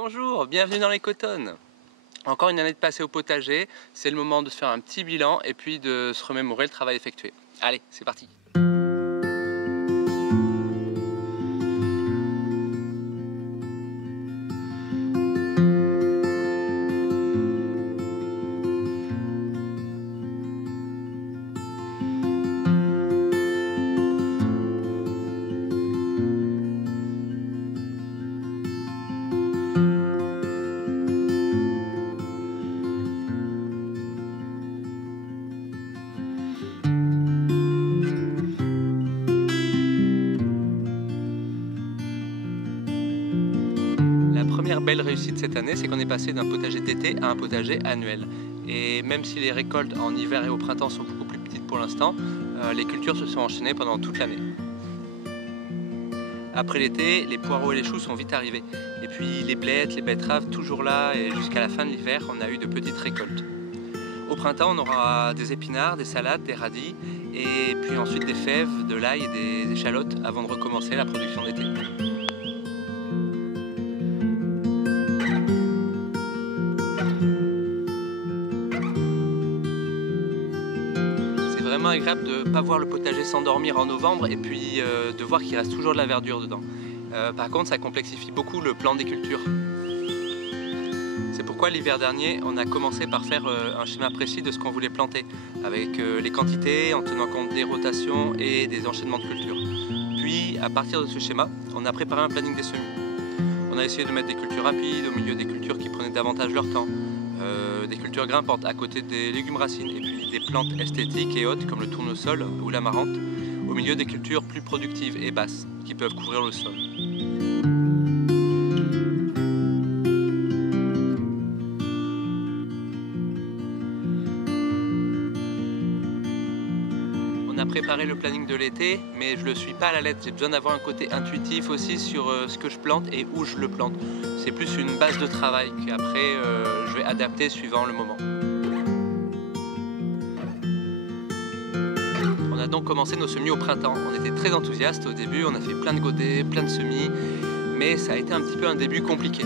Bonjour, bienvenue dans les Cotonnes. Encore une année de passée au potager, c'est le moment de se faire un petit bilan et puis de se remémorer le travail effectué. Allez, c'est parti. La première belle réussite cette année, c'est qu'on est passé d'un potager d'été à un potager annuel. Et même si les récoltes en hiver et au printemps sont beaucoup plus petites pour l'instant, les cultures se sont enchaînées pendant toute l'année. Après l'été, les poireaux et les choux sont vite arrivés. Et puis les blettes, les betteraves, toujours là, et jusqu'à la fin de l'hiver, on a eu de petites récoltes. Au printemps, on aura des épinards, des salades, des radis, et puis ensuite des fèves, de l'ail et des échalotes avant de recommencer la production d'été. C'est vraiment agréable de ne pas voir le potager s'endormir en novembre et puis de voir qu'il reste toujours de la verdure dedans. Par contre, ça complexifie beaucoup le plan des cultures. C'est pourquoi l'hiver dernier, on a commencé par faire un schéma précis de ce qu'on voulait planter, avec les quantités, en tenant compte des rotations et des enchaînements de cultures. Puis, à partir de ce schéma, on a préparé un planning des semis. On a essayé de mettre des cultures rapides au milieu des cultures qui prenaient davantage leur temps, des cultures grimpantes à côté des légumes racines, et puis des plantes esthétiques et hautes comme le tournesol ou l'amarante, au milieu des cultures plus productives et basses, qui peuvent couvrir le sol. On a préparé le planning de l'été, mais je ne le suis pas à la lettre. J'ai besoin d'avoir un côté intuitif aussi sur ce que je plante et où je le plante. C'est plus une base de travail qu'après je vais adapter suivant le moment. On a donc commencé nos semis au printemps. On était très enthousiastes au début, on a fait plein de godets, plein de semis, mais ça a été un petit peu un début compliqué.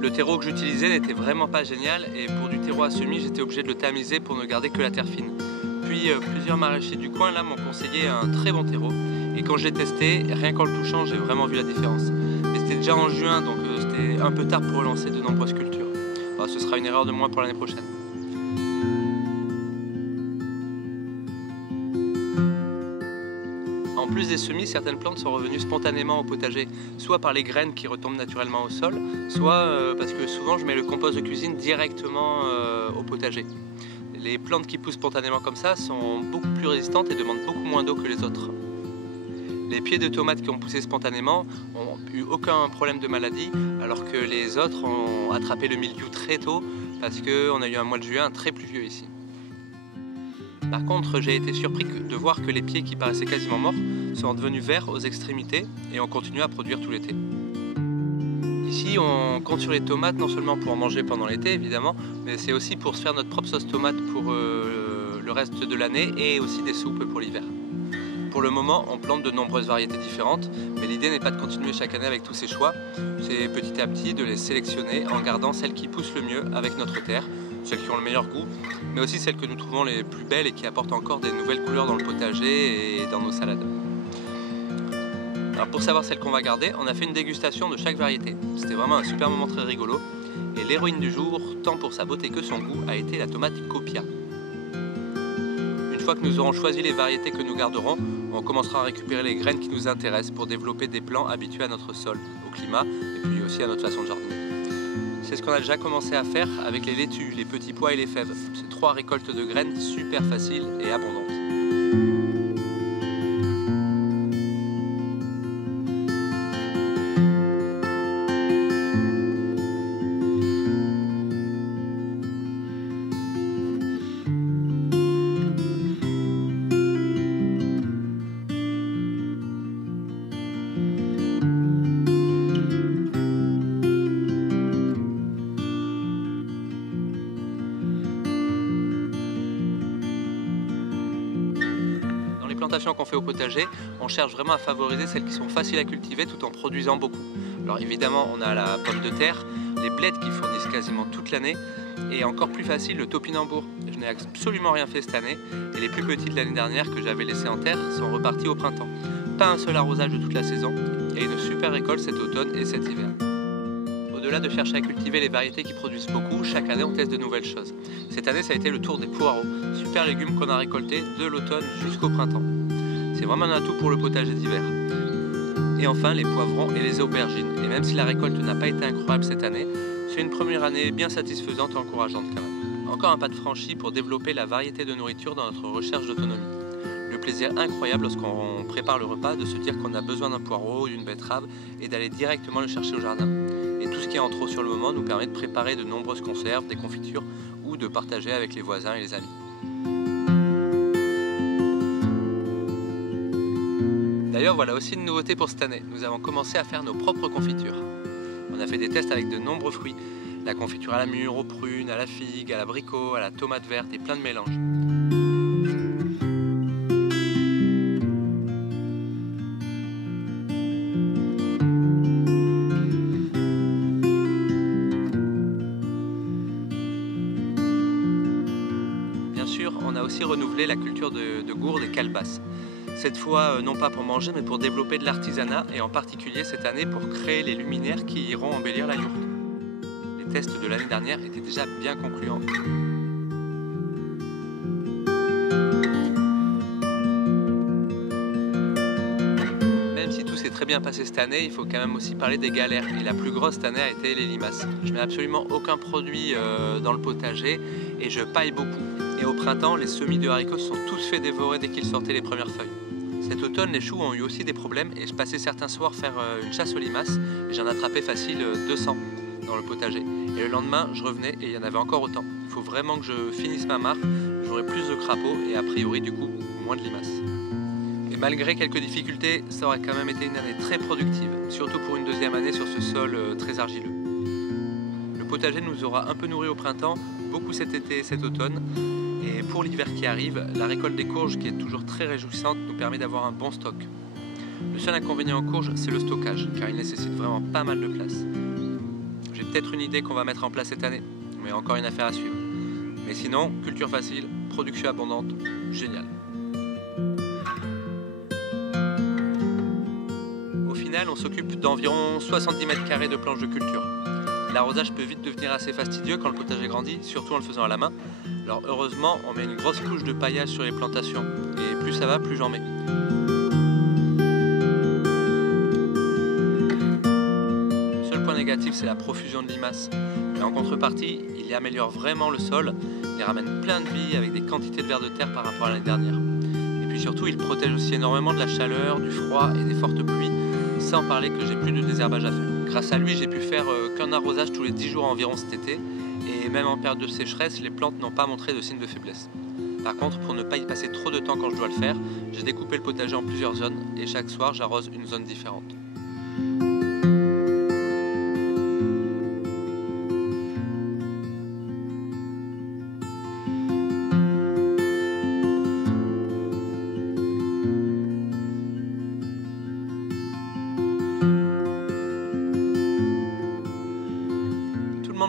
Le terreau que j'utilisais n'était vraiment pas génial et pour du terreau à semis, j'étais obligé de le tamiser pour ne garder que la terre fine. Puis plusieurs maraîchers du coin là m'ont conseillé un très bon terreau et quand je l'ai testé, rien qu'en le touchant, j'ai vraiment vu la différence. Mais c'était déjà en juin, donc c'était un peu tard pour relancer de nombreuses cultures. Enfin, ce sera une erreur de moins pour l'année prochaine. En plus des semis, certaines plantes sont revenues spontanément au potager, soit par les graines qui retombent naturellement au sol, soit parce que souvent je mets le compost de cuisine directement au potager. Les plantes qui poussent spontanément comme ça sont beaucoup plus résistantes et demandent beaucoup moins d'eau que les autres. Les pieds de tomates qui ont poussé spontanément n'ont eu aucun problème de maladie, alors que les autres ont attrapé le mildiou très tôt parce qu'on a eu un mois de juin très pluvieux ici. Par contre, j'ai été surpris de voir que les pieds qui paraissaient quasiment morts sont devenus verts aux extrémités et ont continué à produire tout l'été. Ici, on compte sur les tomates non seulement pour en manger pendant l'été évidemment, mais c'est aussi pour se faire notre propre sauce tomate pour le reste de l'année et aussi des soupes pour l'hiver. Pour le moment, on plante de nombreuses variétés différentes, mais l'idée n'est pas de continuer chaque année avec tous ces choix, c'est petit à petit de les sélectionner en gardant celles qui poussent le mieux avec notre terre, celles qui ont le meilleur goût, mais aussi celles que nous trouvons les plus belles et qui apportent encore des nouvelles couleurs dans le potager et dans nos salades. Alors pour savoir celle qu'on va garder, on a fait une dégustation de chaque variété. C'était vraiment un super moment très rigolo. Et l'héroïne du jour, tant pour sa beauté que son goût, a été la tomate Copia. Une fois que nous aurons choisi les variétés que nous garderons, on commencera à récupérer les graines qui nous intéressent pour développer des plants habitués à notre sol, au climat et puis aussi à notre façon de jardiner. C'est ce qu'on a déjà commencé à faire avec les laitues, les petits pois et les fèves. C'est 3 récoltes de graines super faciles et abondantes. Plantations qu'on fait au potager, on cherche vraiment à favoriser celles qui sont faciles à cultiver tout en produisant beaucoup. Alors évidemment, on a la pomme de terre, les bleds qui fournissent quasiment toute l'année, et encore plus facile le topinambour. Je n'ai absolument rien fait cette année, et les plus petits de l'année dernière que j'avais laissés en terre sont repartis au printemps. Pas un seul arrosage de toute la saison, et une super récolte cet automne et cet hiver. Au-delà de chercher à cultiver les variétés qui produisent beaucoup, chaque année on teste de nouvelles choses. Cette année ça a été le tour des poireaux, super légumes qu'on a récoltés de l'automne jusqu'au printemps. C'est vraiment un atout pour le potager d'hiver. Et enfin les poivrons et les aubergines. Et même si la récolte n'a pas été incroyable cette année, c'est une première année bien satisfaisante et encourageante quand même. Encore un pas de franchi pour développer la variété de nourriture dans notre recherche d'autonomie. Le plaisir incroyable lorsqu'on prépare le repas de se dire qu'on a besoin d'un poireau ou d'une betterave et d'aller directement le chercher au jardin. Et tout ce qui est en trop sur le moment nous permet de préparer de nombreuses conserves, des confitures ou de partager avec les voisins et les amis. D'ailleurs, voilà aussi une nouveauté pour cette année. Nous avons commencé à faire nos propres confitures. On a fait des tests avec de nombreux fruits. La confiture à la mûre, aux prunes, à la figue, à l'abricot, à la tomate verte et plein de mélanges. On a aussi renouvelé la culture de gourdes et calebasses. Cette fois, non pas pour manger, mais pour développer de l'artisanat, et en particulier cette année pour créer les luminaires qui iront embellir la yourte. Les tests de l'année dernière étaient déjà bien concluants. Même si tout s'est très bien passé cette année, il faut quand même aussi parler des galères. Et la plus grosse cette année a été les limaces. Je mets absolument aucun produit dans le potager et je paille beaucoup. Et au printemps, les semis de haricots se sont tous fait dévorer dès qu'ils sortaient les premières feuilles. Cet automne, les choux ont eu aussi des problèmes et je passais certains soirs faire une chasse aux limaces et j'en attrapais facile 200 dans le potager. Et le lendemain, je revenais et il y en avait encore autant. Il faut vraiment que je finisse ma marque, j'aurai plus de crapauds et a priori du coup moins de limaces. Et malgré quelques difficultés, ça aurait quand même été une année très productive, surtout pour une deuxième année sur ce sol très argileux. Le potager nous aura un peu nourris au printemps, beaucoup cet été et cet automne. Et pour l'hiver qui arrive, la récolte des courges, qui est toujours très réjouissante, nous permet d'avoir un bon stock. Le seul inconvénient aux courges, c'est le stockage, car il nécessite vraiment pas mal de place. J'ai peut-être une idée qu'on va mettre en place cette année, mais encore une affaire à suivre. Mais sinon, culture facile, production abondante, génial. Au final, on s'occupe d'environ 70 mètres carrés de planches de culture. L'arrosage peut vite devenir assez fastidieux quand le potager grandit, surtout en le faisant à la main. Alors heureusement, on met une grosse couche de paillage sur les plantations, et plus ça va, plus j'en mets. Le seul point négatif, c'est la profusion de limaces. Mais en contrepartie, il y améliore vraiment le sol, il ramène plein de vie avec des quantités de vers de terre par rapport à l'année dernière. Et puis surtout, il protège aussi énormément de la chaleur, du froid et des fortes pluies, sans parler que j'ai plus de désherbage à faire. Grâce à lui, j'ai pu faire qu'un arrosage tous les 10 jours environ cet été, et même en période de sécheresse, les plantes n'ont pas montré de signes de faiblesse. Par contre, pour ne pas y passer trop de temps quand je dois le faire, j'ai découpé le potager en plusieurs zones, et chaque soir, j'arrose une zone différente.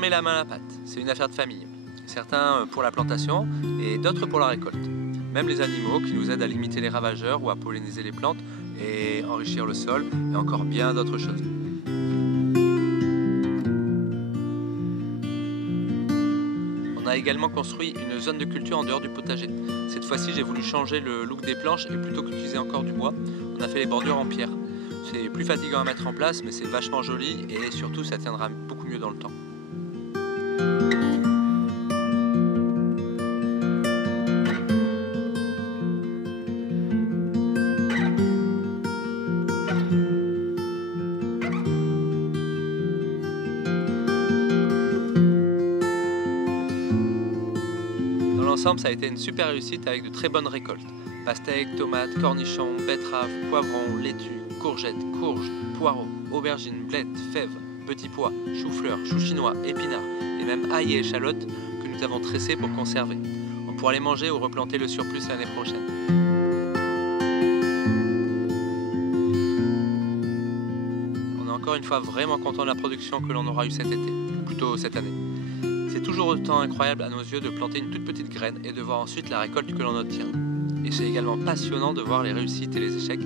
Met la main à la pâte, c'est une affaire de famille. Certains pour la plantation et d'autres pour la récolte. Même les animaux qui nous aident à limiter les ravageurs ou à polliniser les plantes et enrichir le sol et encore bien d'autres choses. On a également construit une zone de culture en dehors du potager. Cette fois-ci, j'ai voulu changer le look des planches et plutôt qu'utiliser encore du bois, on a fait les bordures en pierre. C'est plus fatigant à mettre en place, mais c'est vachement joli et surtout ça tiendra beaucoup mieux dans le temps. Dans l'ensemble, ça a été une super réussite avec de très bonnes récoltes. Pastèques, tomates, cornichons, betteraves, poivrons, laitues, courgettes, courges, poireaux, aubergines, blettes, fèves, petits pois, choux-fleurs, choux chinois, épinards et même ail et échalotes que nous avons tressés pour conserver. On pourra les manger ou replanter le surplus l'année prochaine. On a encore une fois vraiment content de la production que l'on aura eue cet été, ou plutôt cette année. C'est toujours autant incroyable à nos yeux de planter une toute petite graine et de voir ensuite la récolte que l'on obtient. Et c'est également passionnant de voir les réussites et les échecs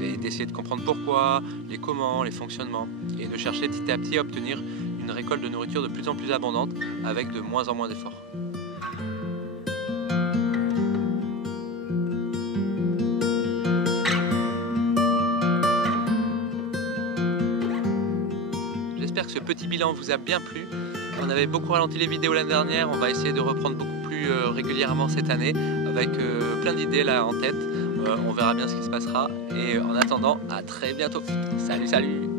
et d'essayer de comprendre pourquoi, les comment, les fonctionnements et de chercher petit à petit à obtenir une récolte de nourriture de plus en plus abondante avec de moins en moins d'efforts. J'espère que ce petit bilan vous a bien plu. On avait beaucoup ralenti les vidéos l'année dernière, on va essayer de reprendre beaucoup plus régulièrement cette année avec plein d'idées là en tête. On verra bien ce qui se passera et en attendant, à très bientôt. Salut, salut!